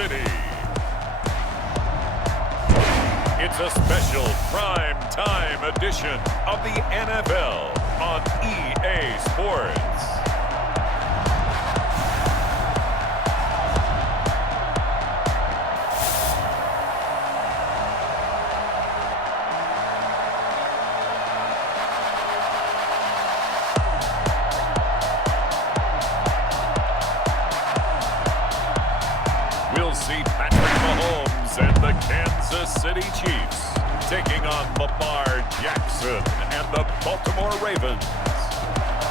City. It's a special prime time edition of the NFL on EA Sports. We'll see Patrick Mahomes and the Kansas City Chiefs taking on Lamar Jackson and the Baltimore Ravens.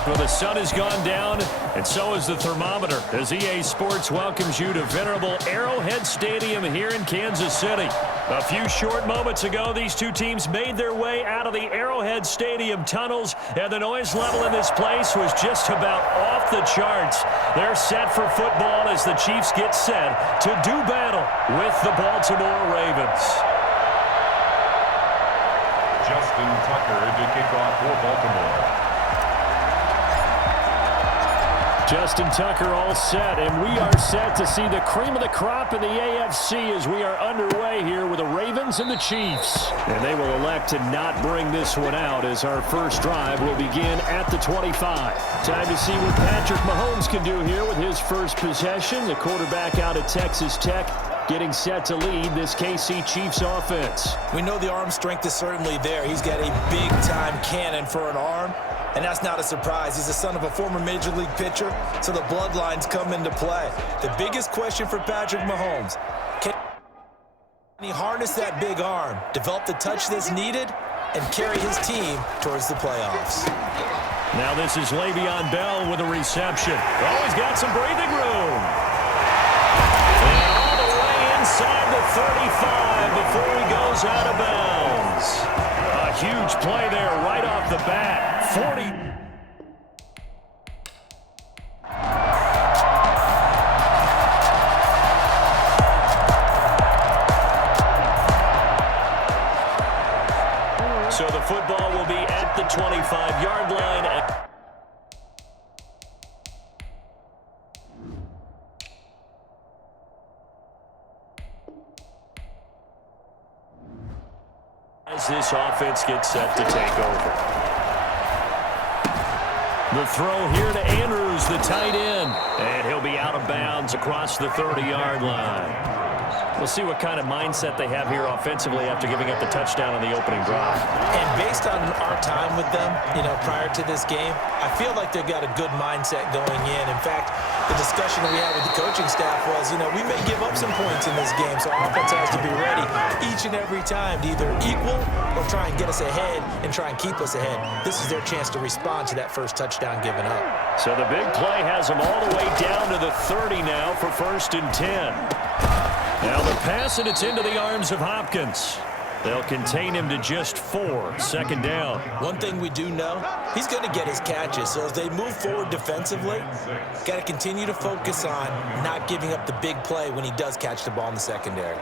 Well, the sun has gone down, and so has the thermometer, as EA Sports welcomes you to venerable Arrowhead Stadium here in Kansas City. A few short moments ago, these two teams made their way out of the Arrowhead Stadium tunnels, and the noise level in this place was just about off the charts. They're set for football as the Chiefs get set to do battle with the Baltimore Ravens. Justin Tucker to kick off for Baltimore. Justin Tucker all set, and we are set to see the cream of the crop in the AFC as we are underway here with the Ravens and the Chiefs. And they will elect to not bring this one out as our first drive will begin at the 25. Time to see what Patrick Mahomes can do here with his first possession. The quarterback out of Texas Tech getting set to lead this KC Chiefs offense. We know the arm strength is certainly there. He's got a big-time cannon for an arm. And that's not a surprise. He's the son of a former Major League pitcher, so the bloodlines come into play. The biggest question for Patrick Mahomes, can he harness that big arm, develop the touch that's needed, and carry his team towards the playoffs? Now this is Le'Veon Bell with a reception. Oh, he's got some breathing room. And all the way inside the 35 before he goes out of bounds. A huge play there right off the bat. 40. So the football will be at the 25-yard line. As this offense gets set to take over. The throw here to Andrews, the tight end. And he'll be out of bounds across the 30-yard line. We'll see what kind of mindset they have here offensively after giving up the touchdown on the opening drive. And based on our time with them, prior to this game, I feel like they've got a good mindset going in. In fact, the discussion that we had with the coaching staff was, we may give up some points in this game, so our offense has to be ready each and every time to either equal or try and get us ahead and try and keep us ahead. This is their chance to respond to that first touchdown given up. So the big play has them all the way down to the 30 now for 1st and 10. Now the pass, and it's into the arms of Hopkins. They'll contain him to just 4, 2nd down. One thing we do know, he's going to get his catches. So as they move forward defensively, got to continue to focus on not giving up the big play when he does catch the ball in the secondary.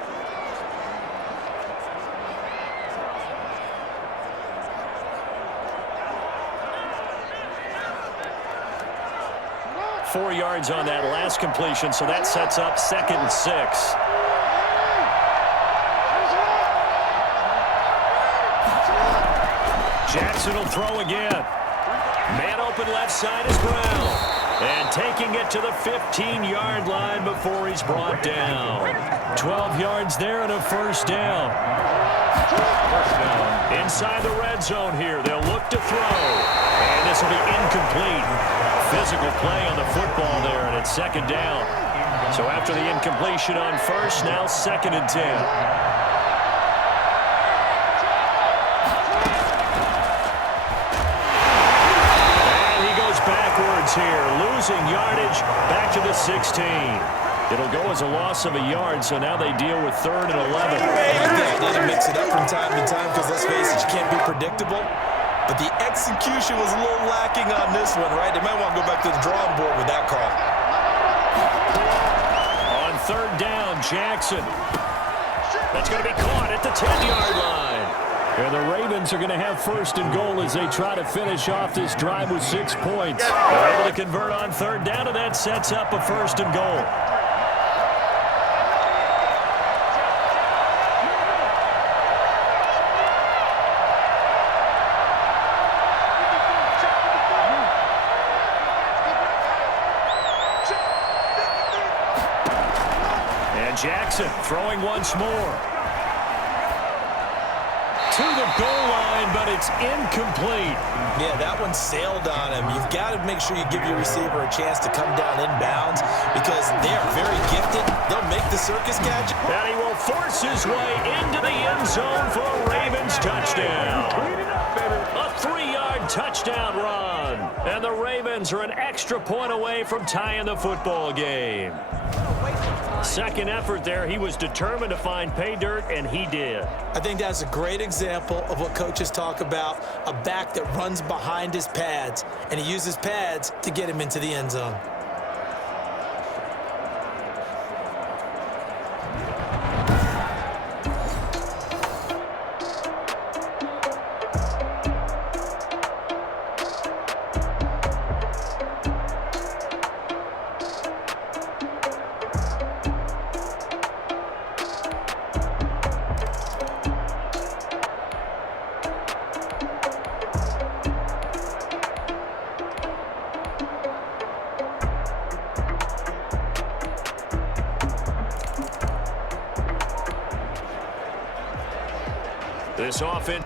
Four yards on that last completion, so that sets up 2nd and 6. Jackson will throw again. Man open left side is Brown. And taking it to the 15-yard line before he's brought down. 12 yards there and a 1st down. Inside the red zone here. They'll look to throw. And this will be incomplete. Physical play on the football there, and it's 2nd down. So after the incompletion on 1st, now 2nd and 10. Here, losing yardage back to the 16. It'll go as a loss of a yard, so now they deal with 3rd and 11. Yeah, they mix it up from time to time because, let's face it, you can't be predictable. But the execution was a little lacking on this one, right? They might want to go back to the drawing board with that call. On 3rd down, Jackson. That's going to be caught at the 10-yard line. And the Ravens are going to have 1st and goal as they try to finish off this drive with 6 points. They're able to convert on 3rd down, and that sets up a 1st and goal. And Jackson throwing once more. To the goal line, but it's incomplete. Yeah, that one sailed on him. You've got to make sure you give your receiver a chance to come down inbounds because they are very gifted. They'll make the circus catch. And he will force his way into the end zone for a Ravens touchdown. A 3-yard touchdown run. And the Ravens are an extra point away from tying the football game. Second effort there, he was determined to find pay dirt, and he did. I think that's a great example of what coaches talk about, a back that runs behind his pads, and he uses pads to get him into the end zone. This offense.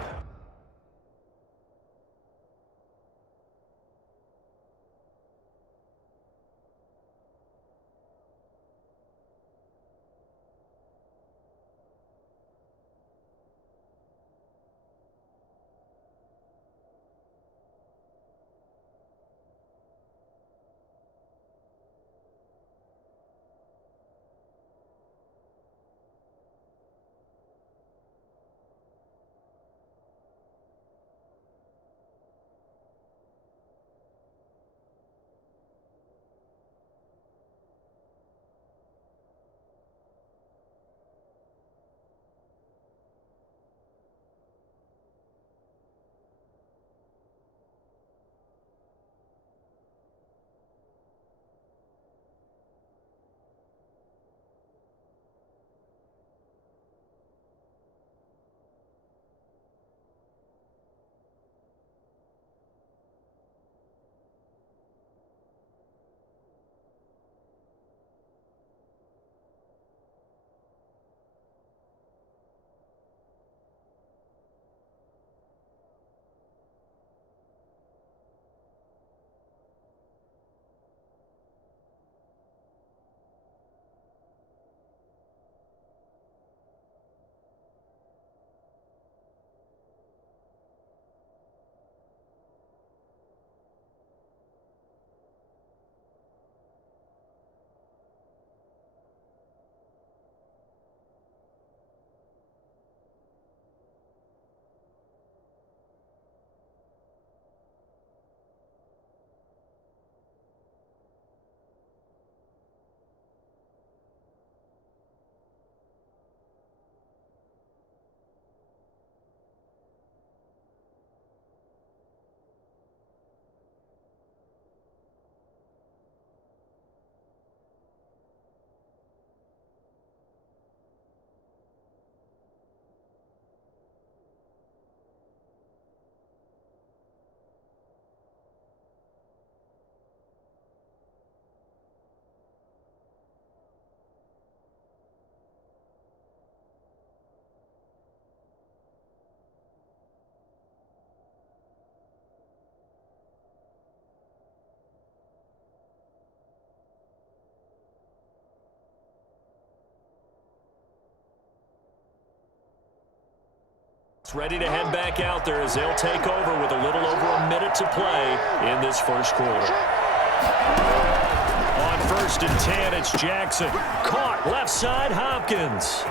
Ready to head back out there as they'll take over with a little over a minute to play in this first quarter. On 1st and 10, it's Jackson. Caught left side, Hopkins.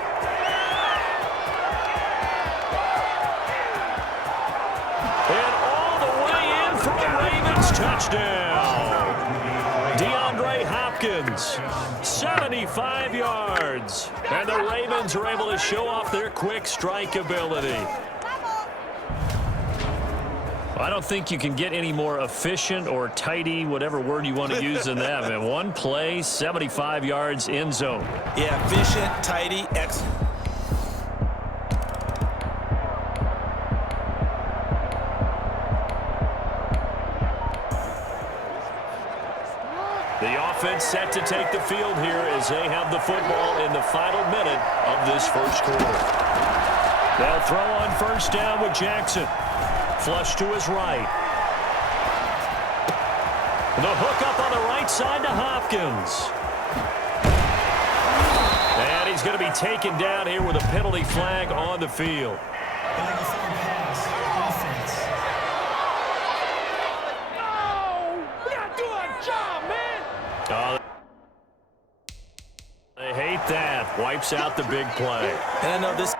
And all the way in for a Ravens touchdown. DeAndre Hopkins, 75 yards. And the Ravens are able to show off their quick strike ability. I don't think you can get any more efficient or tidy, whatever word you want to use than that. Man, one play, 75 yards, end zone. Yeah, efficient, tidy, excellent. The offense offense set to take the field here as they have the football in the final minute of this first quarter. They'll throw on first down with Jackson. Flush to his right. The hook up on the right side to Hopkins. And he's going to be taken down here with a penalty flag on the field. They hate that. Wipes out the big play. And I know this.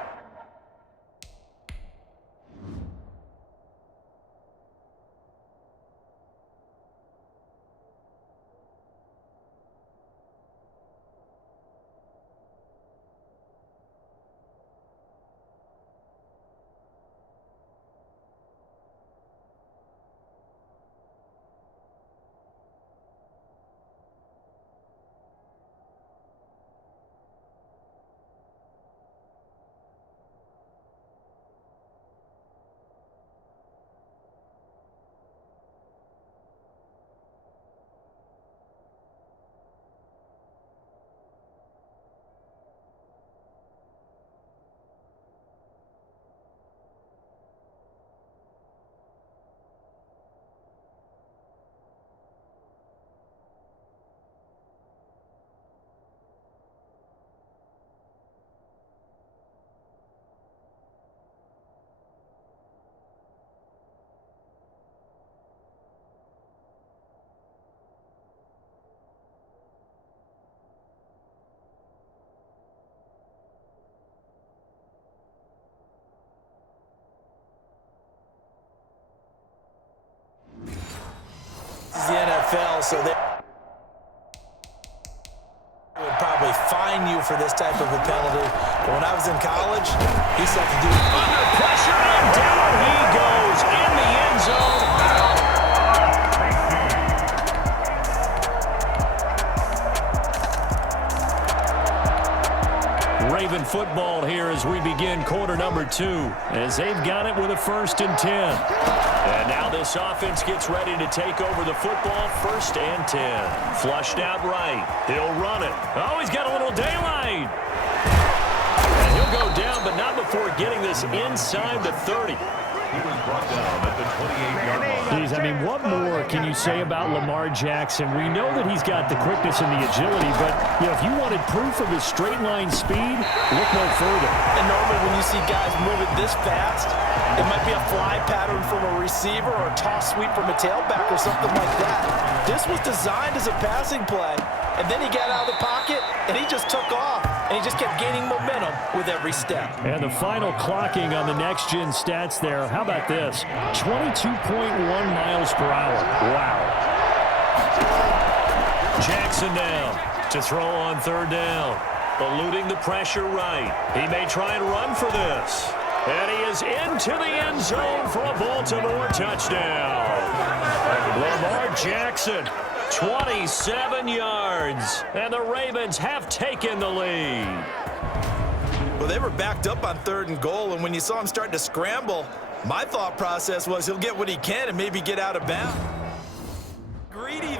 This is the NFL, so they would probably fine you for this type of a penalty. But when I was in college, he used to have to do it. Under pressure, and down he goes in the end zone. Raven football here as we begin quarter number 2, as they've got it with a 1st and 10. And now this offense gets ready to take over the football. 1st and 10. Flushed out right. He'll run it. Oh, he's got a little daylight. And he'll go down, but not before getting this inside the 30. He was brought down at the 28-yard line. Geez, I mean, what more can you say about Lamar Jackson? We know that he's got the quickness and the agility, but if you wanted proof of his straight-line speed, look no further. And normally when you see guys moving this fast, it might be a fly pattern from a receiver or a toss sweep from a tailback or something like that. This was designed as a passing play, and then he got out of the pocket, and he just took off, and he just kept gaining momentum with every step. And the final clocking on the next-gen stats there, how about this? 22.1 miles per hour. Wow. Jackson down to throw on 3rd down. Eluding the pressure right. He may try and run for this. And he is into the end zone for a Baltimore touchdown. Lamar Jackson, 27 yards. And the Ravens have taken the lead. Well, they were backed up on 3rd and goal, and when you saw him starting to scramble, my thought process was he'll get what he can and maybe get out of bounds. Greedy.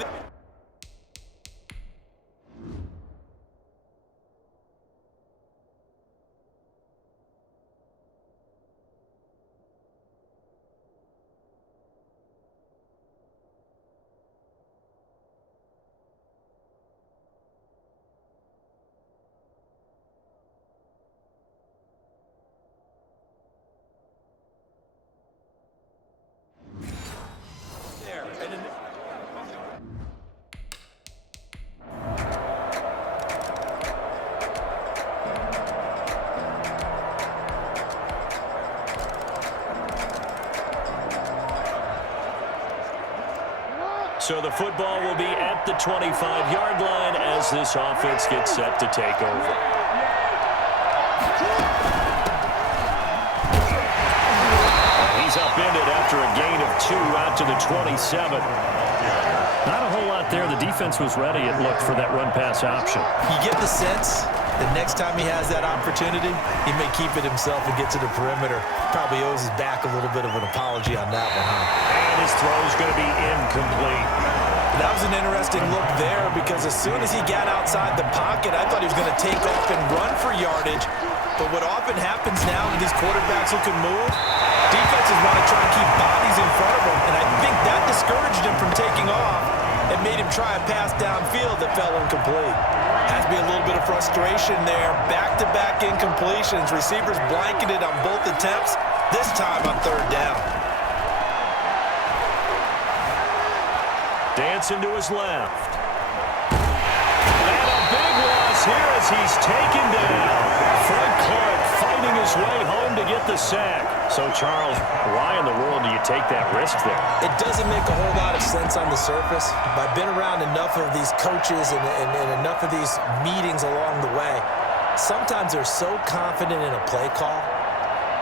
So the football will be at the 25-yard line as this offense gets set to take over. He's upended after a gain of 2 out to the 27. Not a whole lot there. The defense was ready, it looked, for that run-pass option. You get the sense that next time he has that opportunity, he may keep it himself and get to the perimeter. Probably owes his back a little bit of an apology on that one, huh? And his throw is going to be incomplete. That was an interesting look there because as soon as he got outside the pocket, I thought he was going to take off and run for yardage. But what often happens now with these quarterbacks who can move, defenses want to try and keep bodies in front of them, and I think that discouraged him from taking off and made him try a pass downfield that fell incomplete. Has to be a little bit of frustration there. Back-to-back incompletions. Receivers blanketed on both attempts, this time on third down. Dancing to his left. And a big loss here as he's taken down. Frank Clark fighting his way home to get the sack. So, Charles, why in the world do you take that risk there? It doesn't make a whole lot of sense on the surface, but I've been around enough of these coaches and enough of these meetings along the way. Sometimes they're so confident in a play call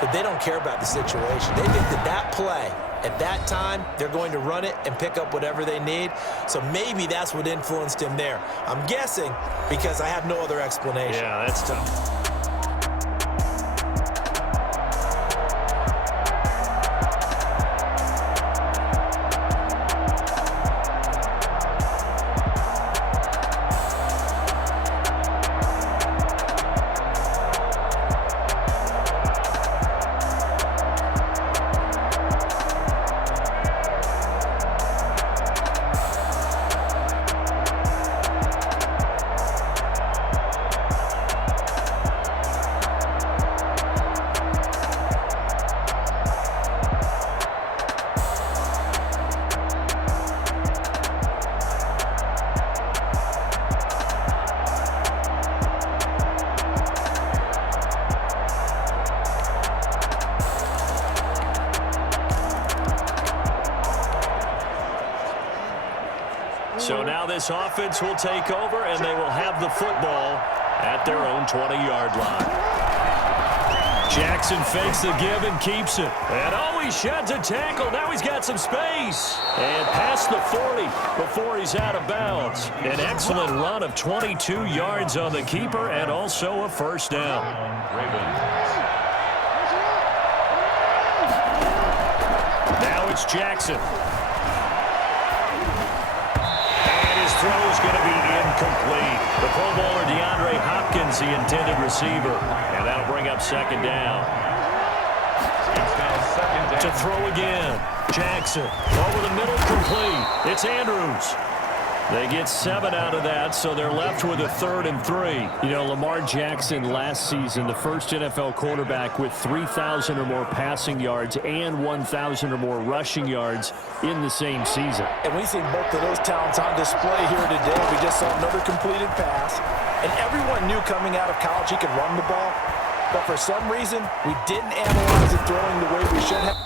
that they don't care about the situation. They think that play, at that time, they're going to run it and pick up whatever they need. So maybe that's what influenced him there. I'm guessing because I have no other explanation. Yeah, that's tough. So now this offense will take over, and they will have the football at their own 20-yard line. Jackson fakes the give and keeps it. And oh, he sheds a tackle. Now he's got some space. And past the 40 before he's out of bounds. An excellent run of 22 yards on the keeper and also a first down. Now it's Jackson. Throw's going to be incomplete. The Pro Bowler DeAndre Hopkins, the intended receiver. And that'll bring up second down. To throw again. Jackson over the middle, complete. It's Andrews. They get 7 out of that, so they're left with a 3rd and 3. You know, Lamar Jackson last season, the first NFL quarterback with 3,000 or more passing yards and 1,000 or more rushing yards in the same season. And we've seen both of those talents on display here today. We just saw another completed pass. And everyone knew coming out of college he could run the ball. But for some reason, we didn't analyze it throwing the way we should have.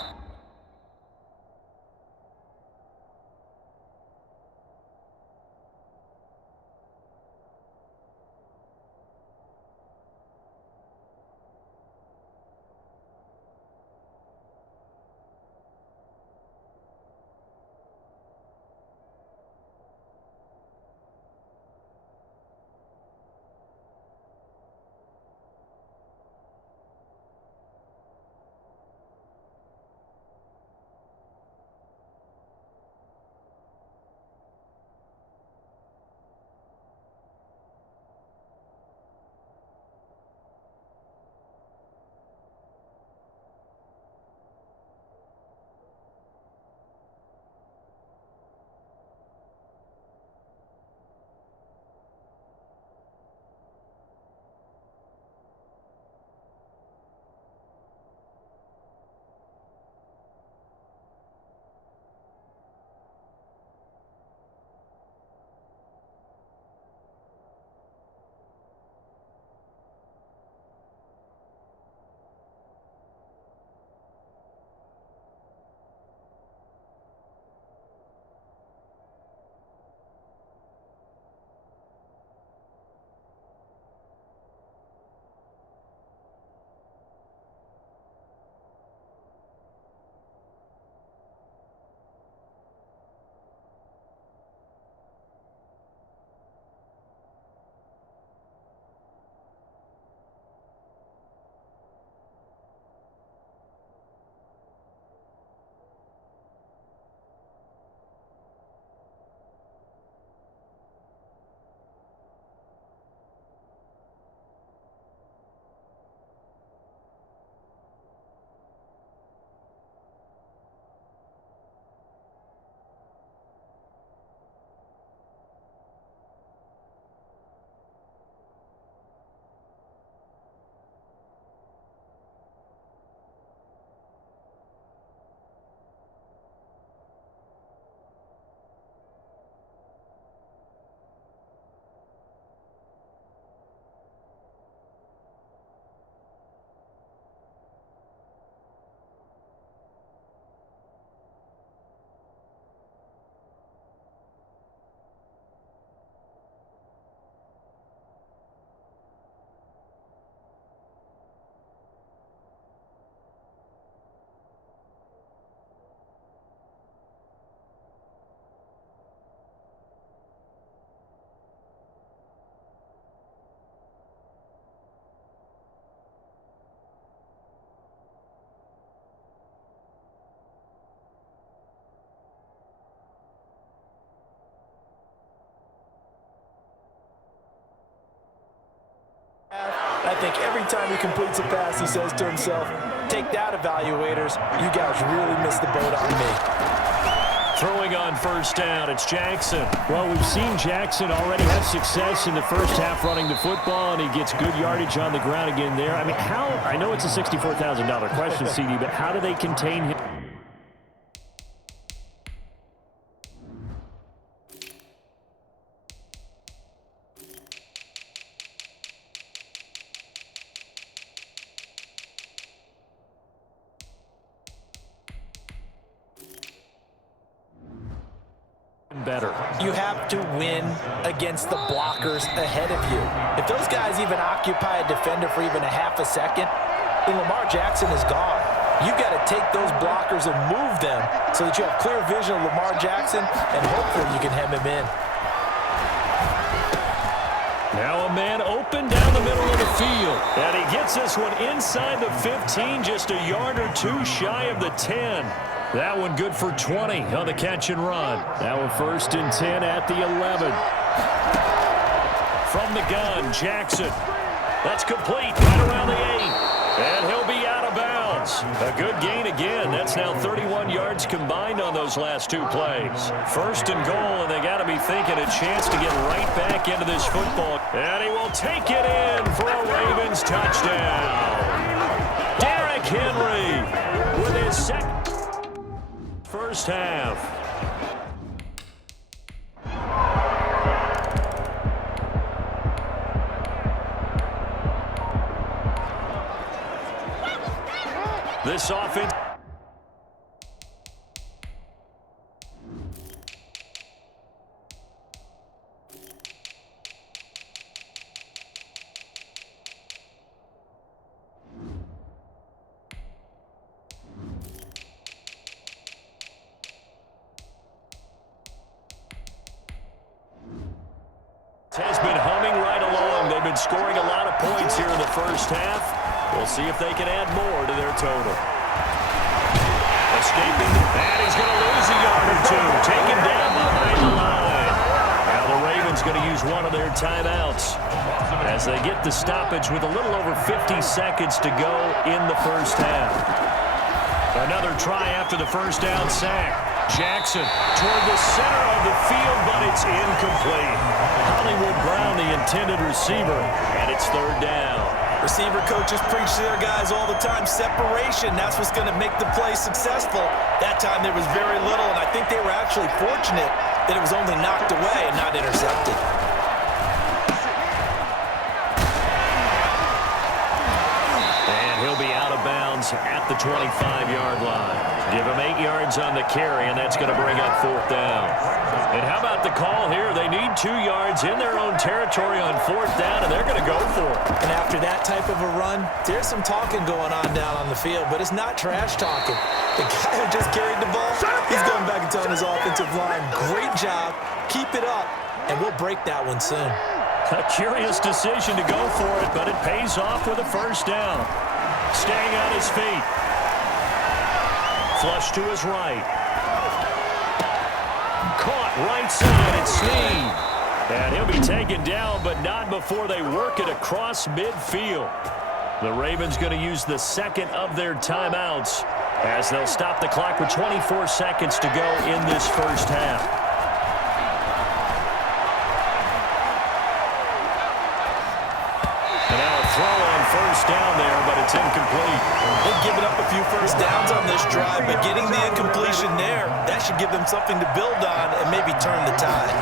think every time he completes a pass, he says to himself, take that, evaluators. You guys really missed the boat on me. Throwing on first down, it's Jackson. Well, we've seen Jackson already have success in the first half running the football, and he gets good yardage on the ground again there. I mean, I know it's a $64,000 question, CD, but how do they contain him? Better. You have to win against the blockers ahead of you. If those guys even occupy a defender for even a half a second, then Lamar Jackson is gone. You've got to take those blockers and move them so that you have clear vision of Lamar Jackson, and hopefully you can hem him in. Now a man open down the middle of the field. And he gets this one inside the 15, just a yard or two shy of the 10. That one good for 20 on the catch and run. Now a 1st and 10 at the 11. From the gun, Jackson. That's complete right around the 8. And he'll be out of bounds. A good gain again. That's now 31 yards combined on those last 2 plays. 1st and goal, and they got to be thinking a chance to get right back into this football. And he will take it in for a Ravens touchdown. Derrick Henry with his second. First half. This offense. Has been humming right along. They've been scoring a lot of points here in the first half. We'll see if they can add more to their total. Escaping, and he's going to lose a yard or two. Taken down behind the line. Now the Ravens going to use one of their timeouts as they get the stoppage with a little over 50 seconds to go in the first half. Another try after the first down sack. Jackson toward the center of the field, but it's incomplete. Hollywood Brown, the intended receiver, and it's 3rd down. Receiver coaches preach to their guys all the time. Separation, that's what's going to make the play successful. That time there was very little, and I think they were actually fortunate that it was only knocked away and not intercepted. And he'll be out of bounds at the 25-yard line. Give him 8 yards on the carry, and that's going to bring up 4th down. And how about the call here? They need 2 yards in their own territory on 4th down, and they're going to go for it. And after that type of a run, there's some talking going on down on the field, but it's not trash talking. The guy who just carried the ball, he's going back and telling his offensive line, great job, keep it up, and we'll break that one soon. A curious decision to go for it, but it pays off with a 1st down. Staying on his feet. Flush to his right. Caught right side at Snead. And he'll be taken down, but not before they work it across midfield. The Ravens going to use the 2nd of their timeouts as they'll stop the clock with 24 seconds to go in this first half. First down there, but it's incomplete. They've given up a few first downs on this drive, but getting the incompletion there, that should give them something to build on and maybe turn the tide.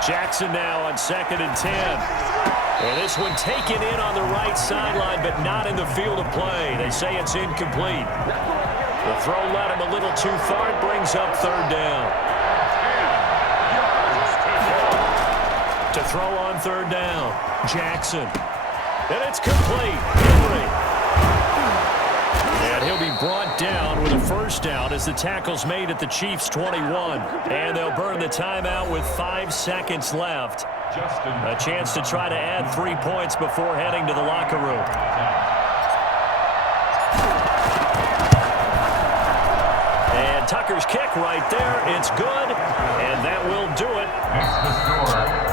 Jackson now on 2nd and 10. And this one taken in on the right sideline, but not in the field of play. They say it's incomplete. The throw led him a little too far. It brings up 3rd down. To throw on 3rd down, Jackson. And it's complete. Henry. And he'll be brought down with a 1st down as the tackle's made at the Chiefs' 21. And they'll burn the timeout with 5 seconds left. A chance to try to add 3 points before heading to the locker room. And Tucker's kick right there. It's good. And that will do it. That's the score.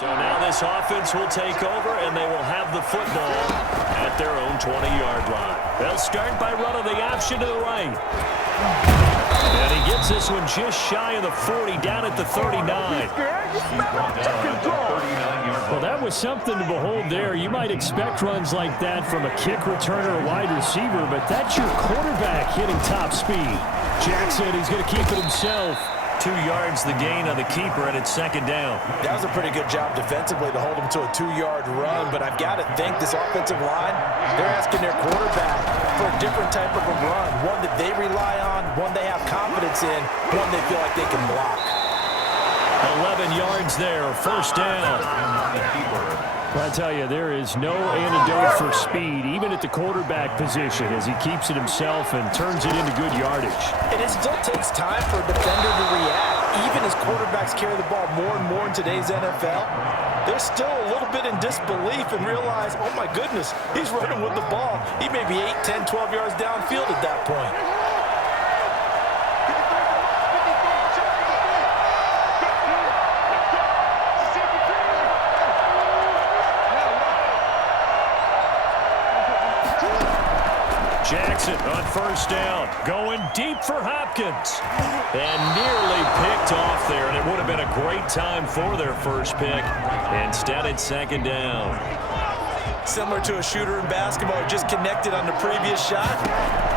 So now this offense will take over, and they will have the football at their own 20-yard line. They'll start by running the option to the right. And he gets this one just shy of the 40, down at the 39. Well, that was something to behold there. You might expect runs like that from a kick returner or wide receiver, but that's your quarterback hitting top speed. Jackson, he's going to keep it himself. 2 yards the gain on the keeper, and it's second down. That was a pretty good job defensively to hold him to a 2-yard run, but I've got to think this offensive line, they're asking their quarterback for a different type of a run, one that they rely on, one they have confidence in, one they feel like they can block. 11 yards there, first down. Well, I tell you, there is no antidote for speed, even at the quarterback position, as he keeps it himself and turns it into good yardage. And it still takes time for a defender to react. Even as quarterbacks carry the ball more and more in today's NFL, they're still a little bit in disbelief and realize, oh my goodness, he's running with the ball. He may be 8, 10, 12 yards downfield at that point. Jackson on first down, going deep for Hopkins. And nearly picked off there, and it would have been a great time for their first pick. Instead, it's second down. Similar to a shooter in basketball, just connected on the previous shot.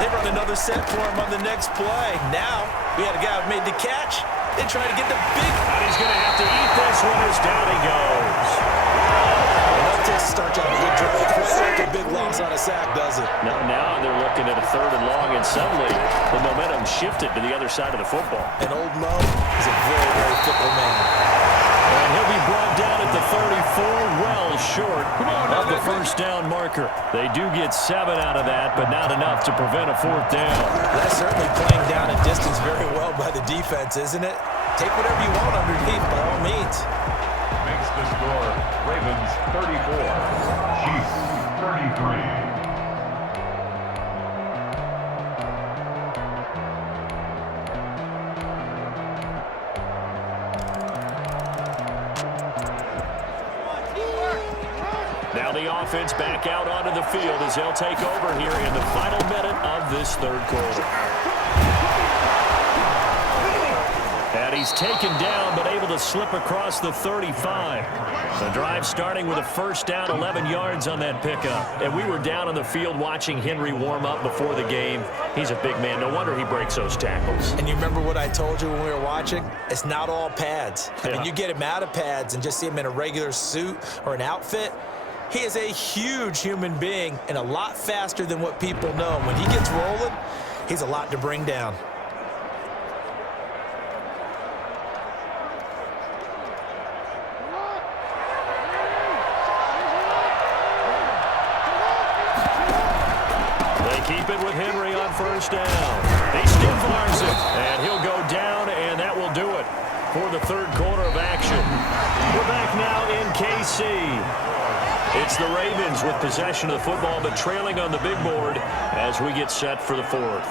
They run another set for him on the next play. Now, we had a guy who made the catch. They try to get the big... And he's going to have to eat this one as down he goes. Starts out a good drive. It's like a big loss on a sack, does it? Now they're looking at a 3rd and long, and suddenly the momentum shifted to the other side of the football. And old Mo is a very, very fickle man. And he'll be brought down at the 34, well short of the first down marker. They do get 7 out of that, but not enough to prevent a 4th down. That's certainly playing down a distance very well by the defense, isn't it? Take whatever you want underneath, by all means. Makes the score Ravens 34, Chiefs 33. Now the offense back out onto the field as they'll take over here in the final minute of this 3rd quarter. And he's taken down, but able to slip across the 35. The drive starting with a first down, 11 yards on that pickup. And we were down on the field watching Henry warm up before the game. He's a big man. No wonder he breaks those tackles. And you remember what I told you when we were watching? It's not all pads. I mean, you get him out of pads and just see him in a regular suit or an outfit. He is a huge human being and a lot faster than what people know. When he gets rolling, he's a lot to bring down. Keep it with Henry on first down. He stiff arms it, and he'll go down, and that will do it for the 3rd quarter of action. We're back now in KC. It's the Ravens with possession of the football, but trailing on the big board as we get set for the 4th.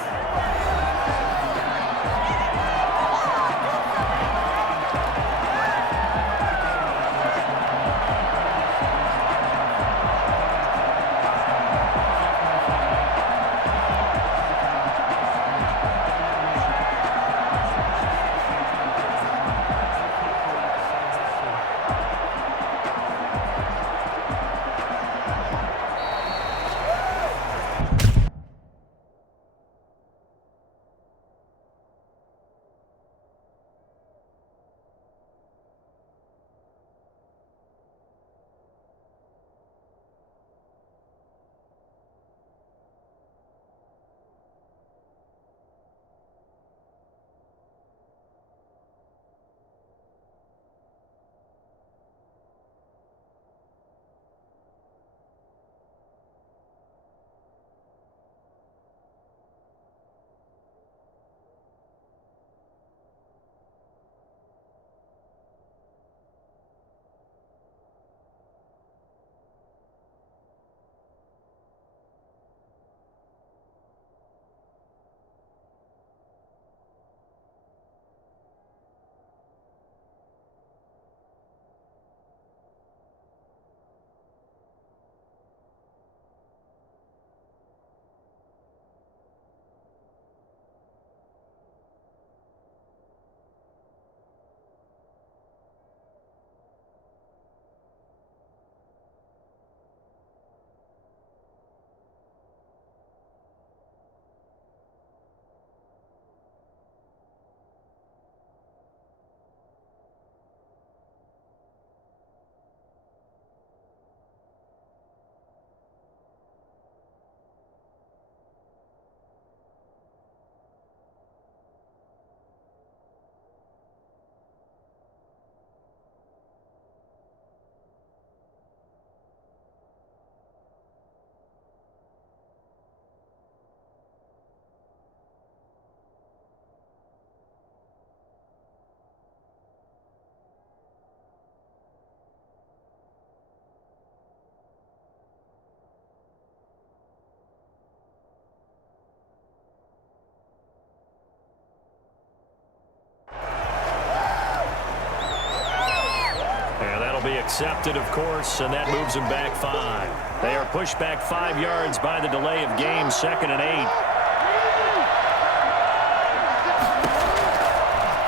that'll be accepted, of course, and that moves them back 5. They are pushed back 5 yards by the delay of game, 2nd and 8.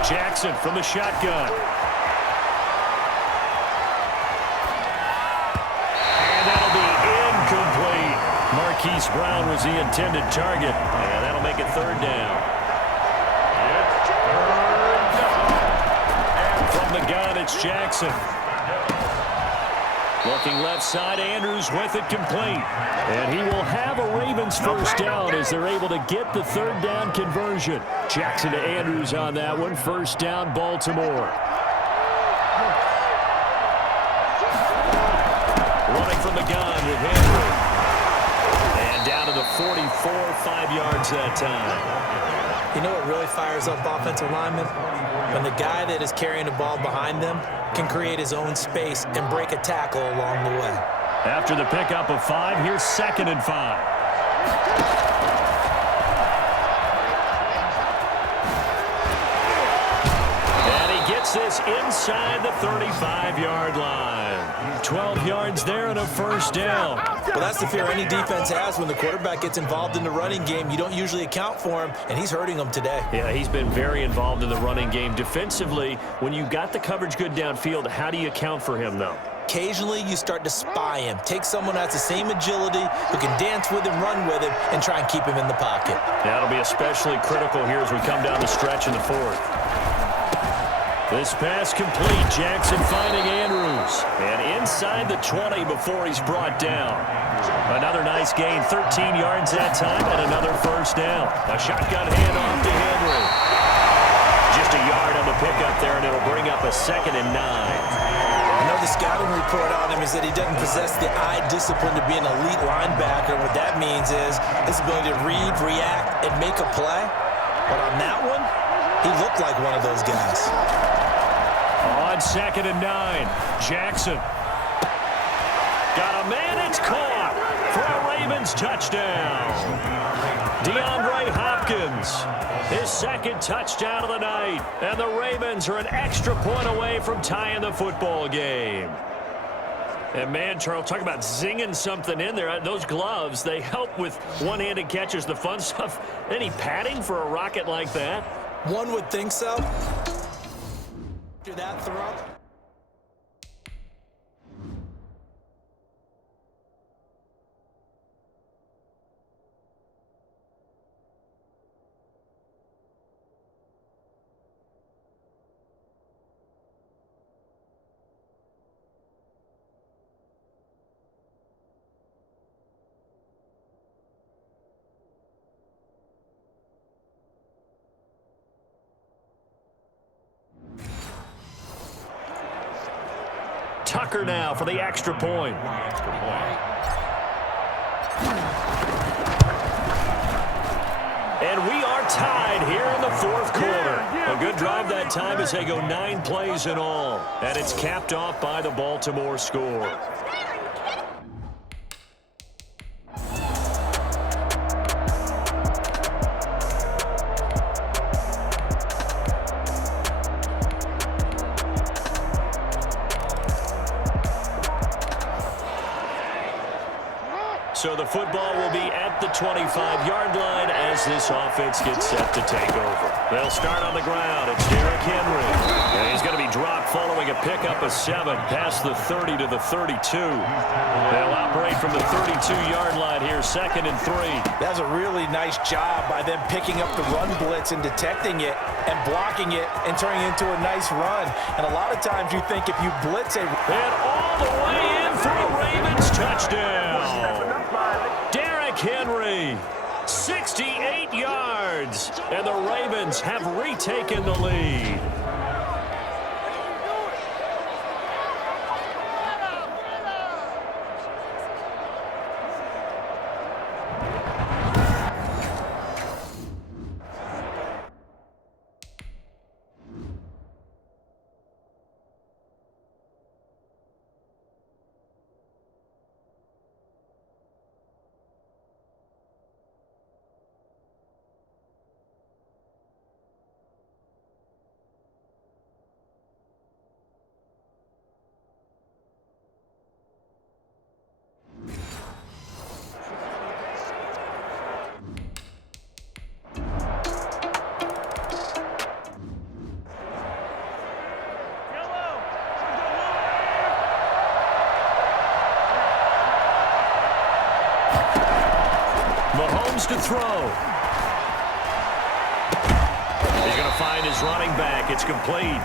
Jackson from the shotgun. And that'll be incomplete. Marquise Brown was the intended target, and that'll make it 3rd down. From the gun, it's Jackson. Looking left side, Andrews with it complete. And he will have a Ravens 1st down as they're able to get the 3rd down conversion. Jackson to Andrews on that one. 1st down, Baltimore. Running from the gun with Henry. And down to the 44, 5 yards that time. You know what really fires up offensive linemen? When the guy that is carrying the ball behind them can create his own space and break a tackle along the way. After the pickup of 5, here's 2nd and 5. And he gets this inside the 35-yard line. 12 yards there and a 1st down. Well, that's the fear any defense has when the quarterback gets involved in the running game. You don't usually account for him, and he's hurting them today. Yeah, he's been very involved in the running game. Defensively, when you got the coverage good downfield, how do you account for him, though? Occasionally, you start to spy him. Take someone that's the same agility, who can dance with him, run with him, and try and keep him in the pocket. That'll be especially critical here as we come down the stretch in the 4th. This pass complete. Jackson finding Andrews. And inside the 20 before he's brought down. Another nice gain. 13 yards that time and another 1st down. A shotgun handoff to Henry. Just a yard on the pickup there, and it'll bring up a 2nd and 9. I know the scouting report on him is that he doesn't possess the eye discipline to be an elite linebacker. What that means is his ability to read, react, and make a play. But on that one, he looked like one of those guys. On 2nd and 9, Jackson. Got a man, it's caught for a Ravens touchdown. DeAndre Hopkins, his 2nd touchdown of the night. And the Ravens are an extra point away from tying the football game. And man, Charles, talk about zinging something in there. Those gloves, they help with one-handed catches, the fun stuff. Any padding for a rocket like that? One would think so. After that throw. Tucker now for the extra point. And we are tied here in the 4th quarter. A good drive that time as they go 9 plays in all. And it's capped off by the Baltimore score. So the football will be at the 25-yard line as this offense gets set to take over. They'll start on the ground. It's Derrick Henry. And he's going to be dropped following a pickup of 7 past the 30 to the 32. They'll operate from the 32-yard line here, 2nd and 3. That's a really nice job by them picking up the run blitz and detecting it and blocking it and turning it into a nice run. And a lot of times you think if you blitz it. And all the way in for a Ravens touchdown. Derrick Henry, 68 yards, and the Ravens have retaken the lead. Mahomes to throw. He's going to find his running back. It's complete.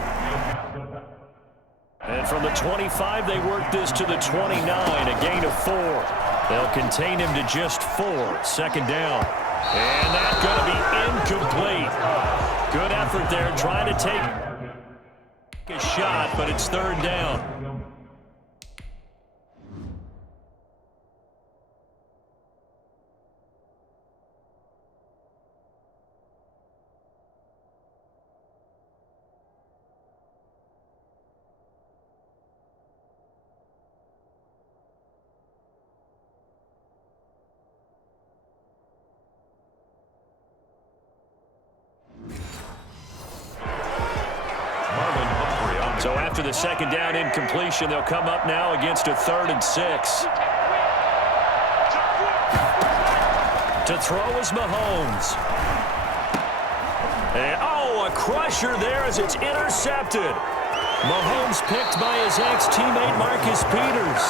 And from the 25, they work this to the 29, a gain of 4. They'll contain him to just 4. Second down. And that's going to be incomplete. Good effort there, trying to take a shot, but it's third down. So after the second down incompletion, they'll come up now against a 3rd and 6. To throw is Mahomes. And, a crusher there as it's intercepted. Mahomes picked by his ex-teammate Marcus Peters.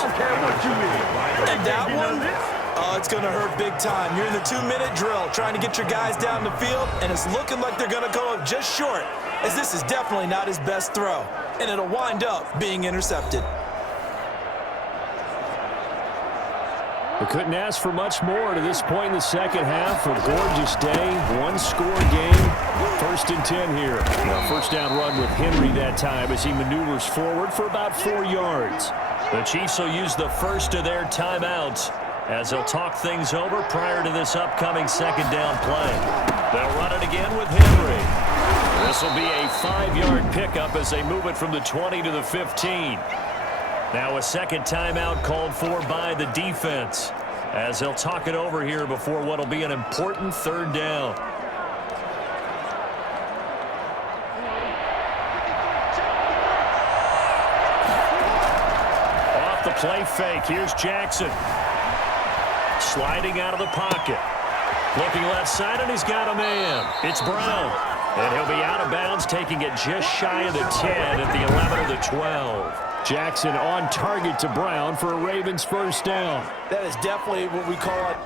And that one, it's going to hurt big time. You're in the 2-minute drill trying to get your guys down the field, and it's looking like they're going to go up just short, as this is definitely not his best throw, and it'll wind up being intercepted. We couldn't ask for much more to this point in the second half. A gorgeous day, one-score game. 1st and 10 here. A first down run with Henry that time as he maneuvers forward for about 4 yards. The Chiefs will use the first of their timeouts as they'll talk things over prior to this upcoming second down play. They'll run it again with Henry. This will be a 5-yard pickup as they move it from the 20 to the 15. Now a second timeout called for by the defense as they'll talk it over here before what will be an important third down. Off the play fake, here's Jackson. Sliding out of the pocket. Looking left side, and he's got a man. It's Brown. And he'll be out of bounds, taking it just shy of the 10 at the 11 of the 12. Jackson on target to Brown for a Ravens first down. That is definitely what we call it.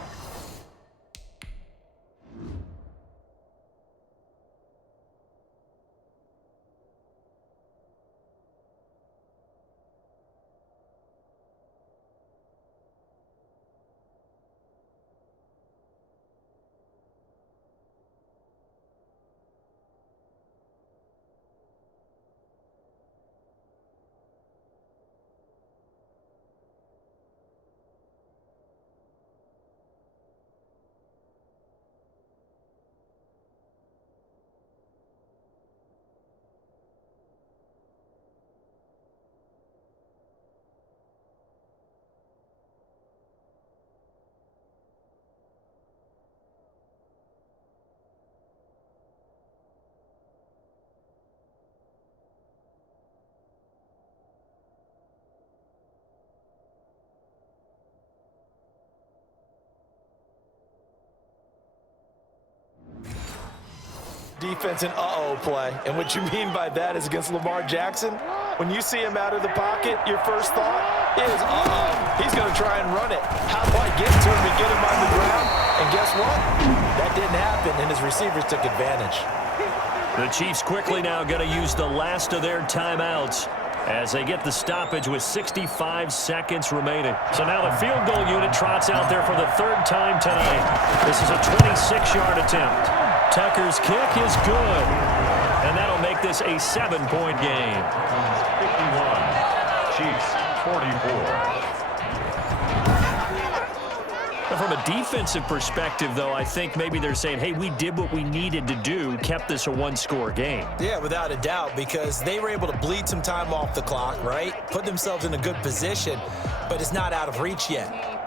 Defense and play. And what you mean by that is against Lamar Jackson, when you see him out of the pocket, your first thought is, he's going to try and run it. How do I get to him and get him on the ground? And guess what? That didn't happen, and his receivers took advantage. The Chiefs quickly now going to use the last of their timeouts as they get the stoppage with 65 seconds remaining. So now the field goal unit trots out there for the 3rd time tonight. This is a 26-yard attempt. Tucker's kick is good, and that'll make this a 7-point game. 51, Chiefs 44. From a defensive perspective, though, I think maybe they're saying, hey, we did what we needed to do, kept this a one-score game. Yeah, without a doubt, because they were able to bleed some time off the clock, right? Put themselves in a good position, but it's not out of reach yet.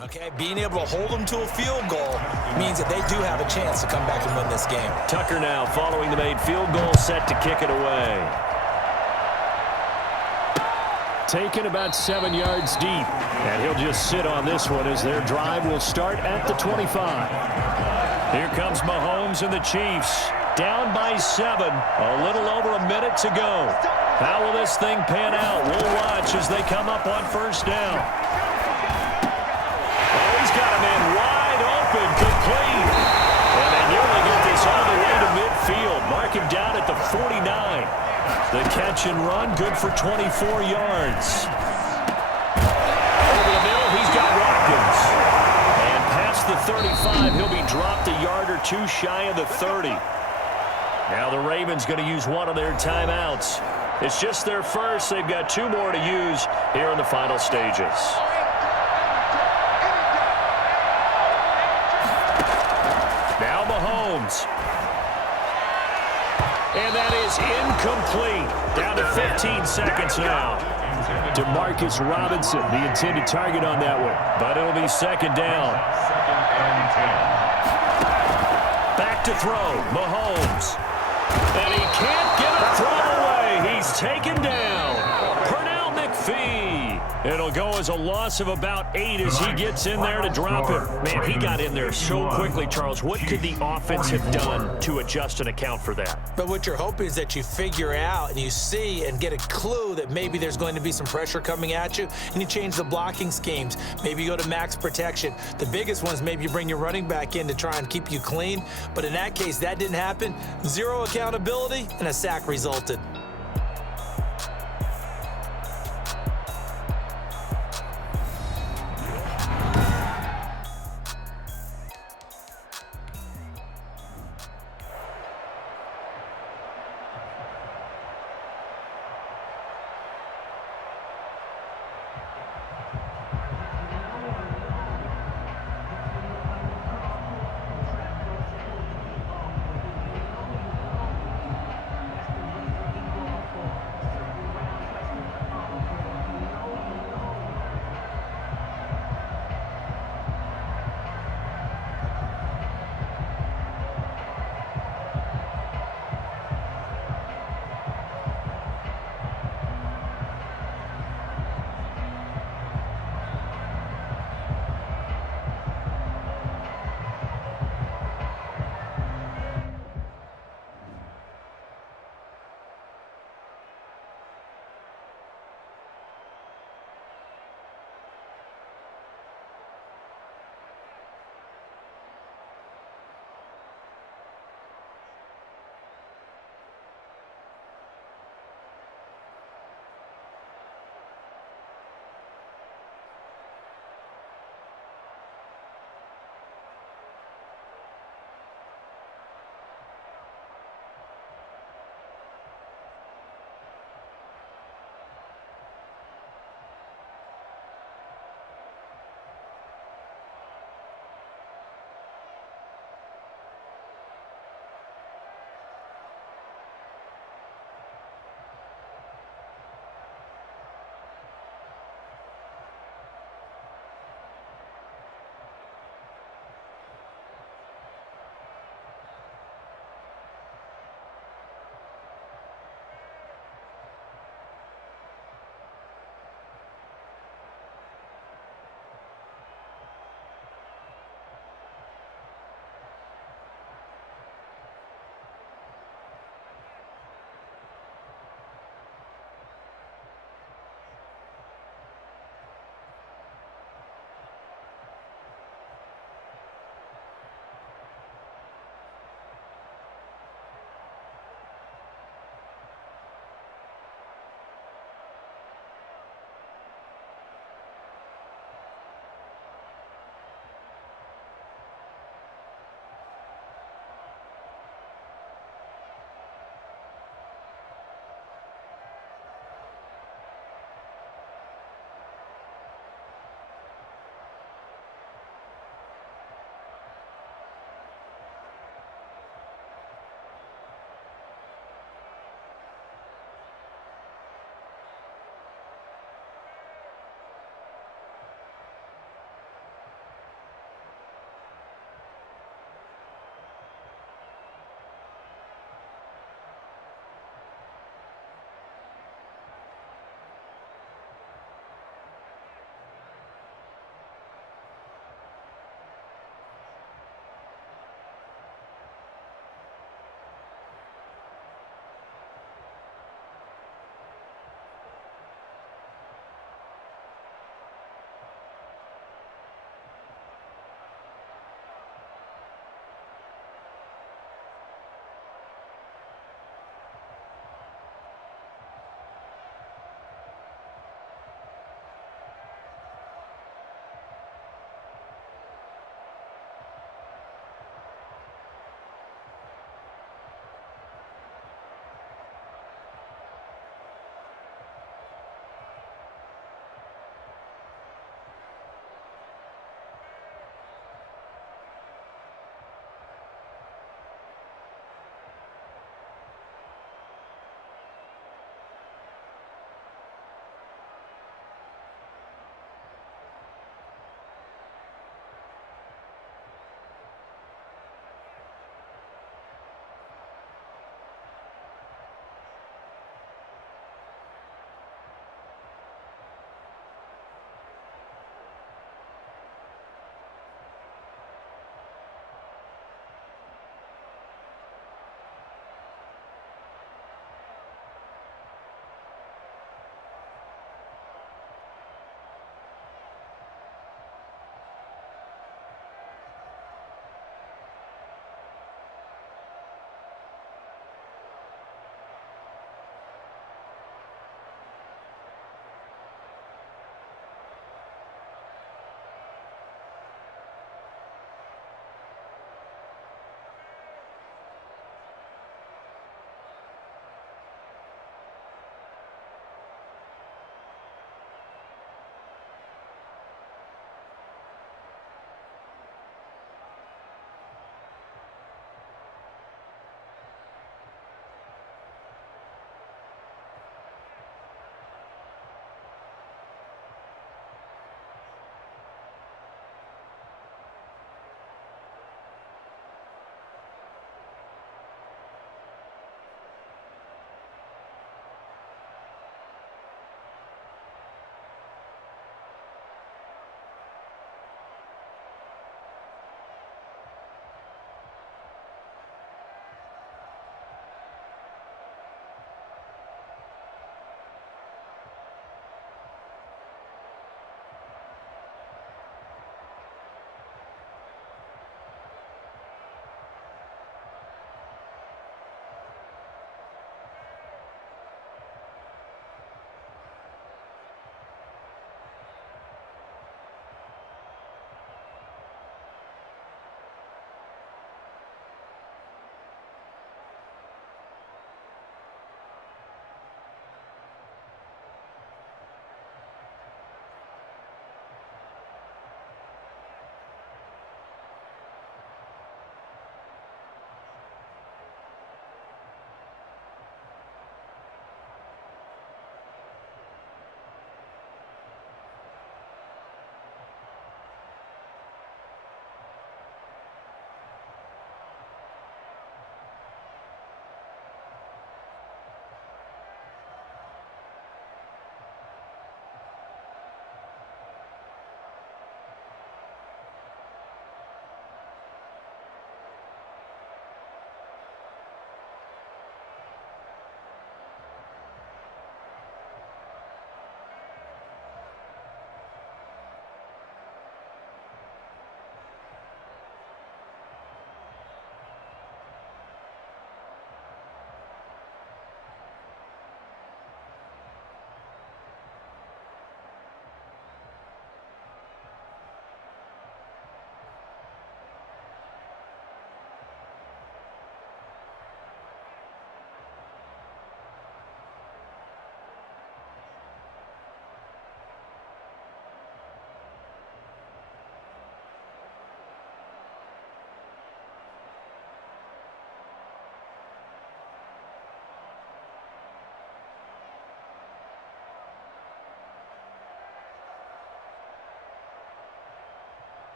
Okay, being able to hold them to a field goal means that they do have a chance to come back and win this game. Tucker now following the made field goal, set to kick it away. Taken about 7 yards deep, and he'll just sit on this one as their drive will start at the 25. Here comes Mahomes and the Chiefs, down by 7, a little over a minute to go. How will this thing pan out? We'll watch as they come up on first down. Oh, he's got him in wide open, complete. And they nearly get this all the way to midfield. Mark him down at the 49. The catch and run, good for 24 yards. Over the middle, he's got Watkins. And past the 35, he'll be dropped a yard or two shy of the 30. Now the Ravens going to use one of their timeouts. It's just their first. They've got 2 more to use here in the final stages. Now Mahomes. And that is incomplete. Down to 15 seconds now. Demarcus Robinson, the intended target on that one. But it'll be second down. Back to throw. Mahomes. And he can't get a throw away. He's taken down. Pernell McPhee. It'll go as a loss of about 8 as he gets in there to drop it. Man, he got in there so quickly, Charles. What could the offense have done to adjust and account for that? But what you're hoping is that you figure out and you see and get a clue that maybe there's going to be some pressure coming at you, and you change the blocking schemes. Maybe you go to max protection. The biggest one is maybe you bring your running back in to try and keep you clean. But in that case, that didn't happen. 0 accountability, and a sack resulted.